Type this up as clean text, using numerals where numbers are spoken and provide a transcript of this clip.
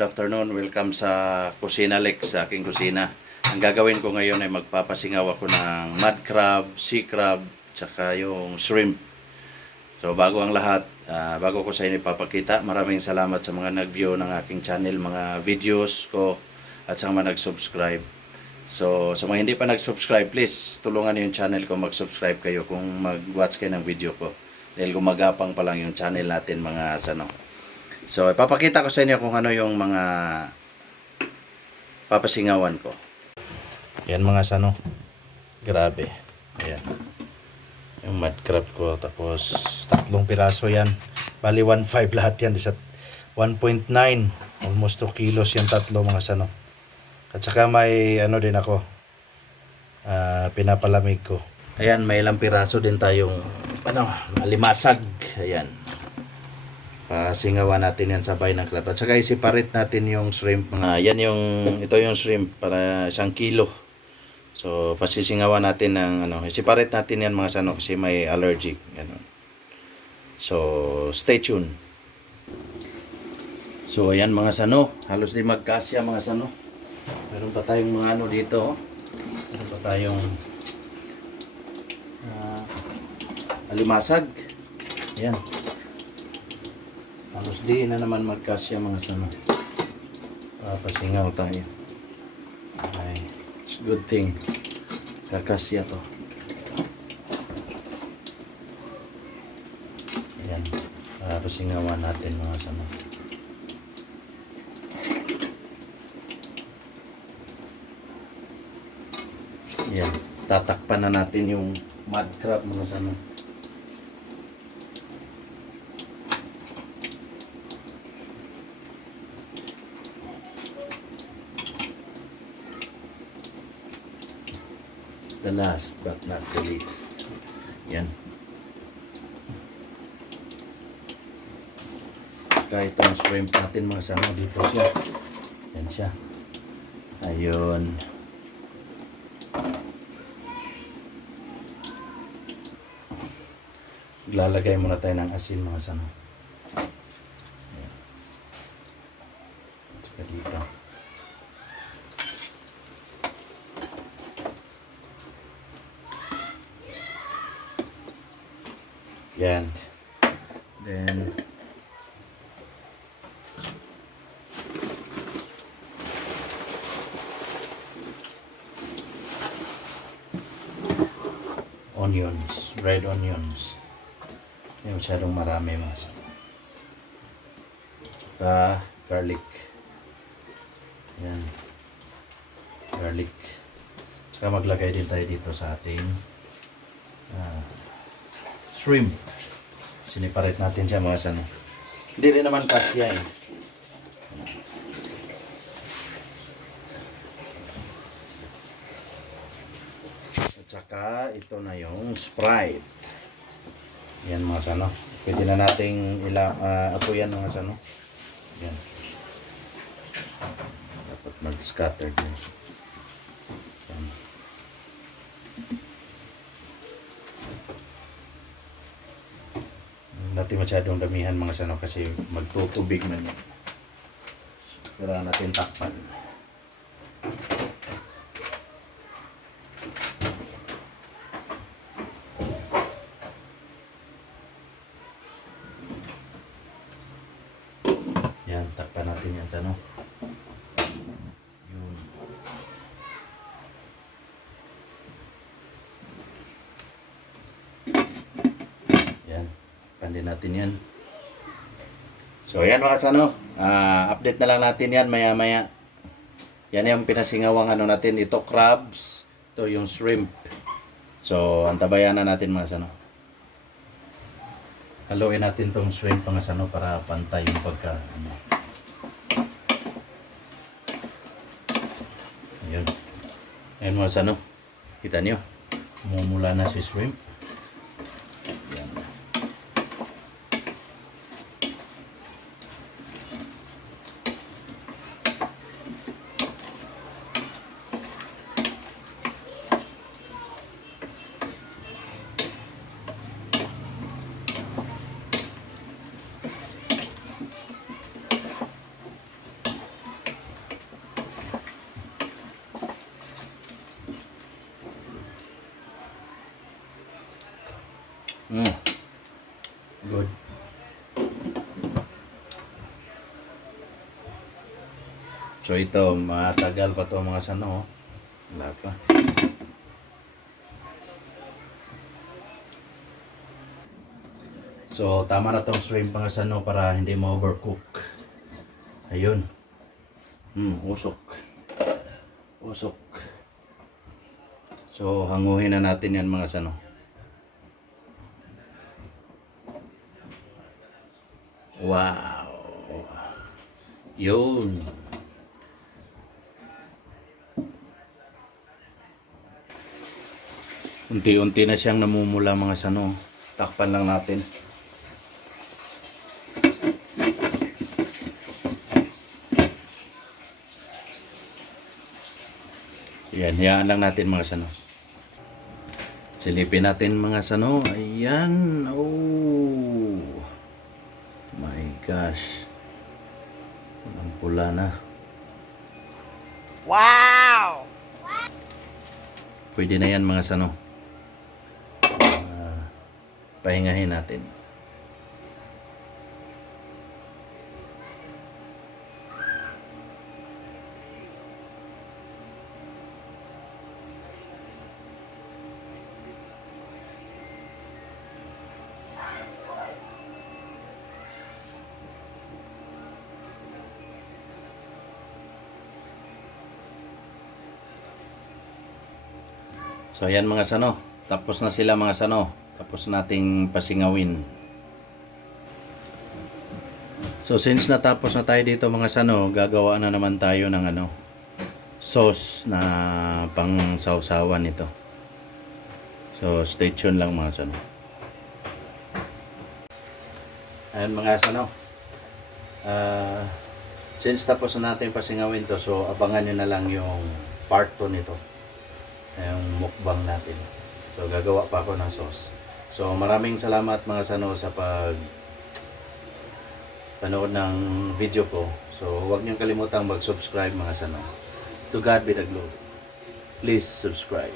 good afternoon. Welcome sa Kusina Lex, sa aking kusina. Ang gagawin ko ngayon ay magpapasingaw ako ng mud crab, sea crab, tsaka yung shrimp. So bago ang lahat, bago ko sa inyo ipapakita, maraming salamat sa mga nag-view ng aking channel, mga videos ko, at sa mga nag-subscribe. So sa mga hindi pa nag-subscribe, please tulungan niyo yung channel ko, mag-subscribe kayo kung mag-watch kayo ng video ko. Dahil gumagapang pa lang yung channel natin mga sano. So, ipapakita ko sa inyo kung ano yung mga papasingawan ko. Yan mga sano. Grabe. Ayan. Yung mud crab ko. Tapos, 3 piraso yan. Bali, 1.5 lahat yan. 1.9. Almost 2 kilos yan 3 mga sano. At saka may ano din ako. Pinapalamig ko. Ayan, may ilang piraso din tayong alimasag. Ayan. Pasingawan natin yan sabay ng crab. At saka i-separate natin yung shrimp. Ito yung shrimp para 1 kilo. So, pasisingawan natin ng i-separate natin yan mga sano kasi may allergic. Ganun. So, stay tuned. So, ayan mga sano. Halos di magkasya mga sano. Meron pa tayong mga dito. Meron pa tayong alimasag. Ayan. Halos di na naman magkasya mga sano. Papasingaw tayo. Ay, it's a good thing. Kakasya to. Ayan. Papasingawan natin mga sano. Ayan. Tatakpan na natin yung mud crab mga sano. The last but not the least. Yan. Kahit ang shrimp natin mga sano, dito siya. Yan siya. Ayun. Lalagay muna tayo ng asin mga sano. Yan. Saka dito. Yan. Then onions, red onions. Hindi masyadong marami mga sano. Saka garlic. Yan. Garlic. Saka maglagay din tayo dito sa ating shrimp. Siniparate natin siya mga sano. Hindi rin naman kasya eh. At saka ito na yung Sprite. Yan mga sano. Pwede na nating apuyan mga sano. Yan. Dapat mag-scatter din. Yan. Dati masyadong damihan mga sano kasi magtutubig man yan. Kailangan natin takpan. Yan, takpan natin yan sano. Yun. Yan. Din natin yan. So yan mga sano, update na lang natin yan maya maya. Yan yung pinasingawang natin. Ito crabs, ito yung shrimp. So antabayan na natin mga sano. Haluin natin tong shrimp mga sano para pantay yung pagka Ayan. Ayan mga sano, kita nyo mumula na si shrimp. Mm. Good. So ito, matagal pa to mga sano. Wala pa. So tama na tong shrimp mga sano para hindi ma-overcook. Ayun. Usok. Usok. So hanguhin na natin yan mga sano. Wow. Yun. Unti-unti na siyang namumula mga sano. Takpan lang natin. Yan, hayaan lang natin mga sano. Silipin natin mga sano. Ayan. Oh. My gosh. Ang pula na. Wow! Pwede na yan mga sano. Pahingahin natin. So ayan mga sano, tapos na sila mga sano, tapos nating pasingawin. So since natapos na tayo dito mga sano, gagawa na naman tayo ng sauce na pang sausawan ito. So stay tuned lang mga sano. Ayan mga sano, since tapos na natin pasingawin to, so abangan nyo na lang yung part 2 nito. Yung mukbang natin. So gagawa pa ako ng sauce. So maraming salamat mga sano sa panood ng video ko. So huwag niyong kalimutang mag-subscribe mga sano. To God be the glory. Please subscribe.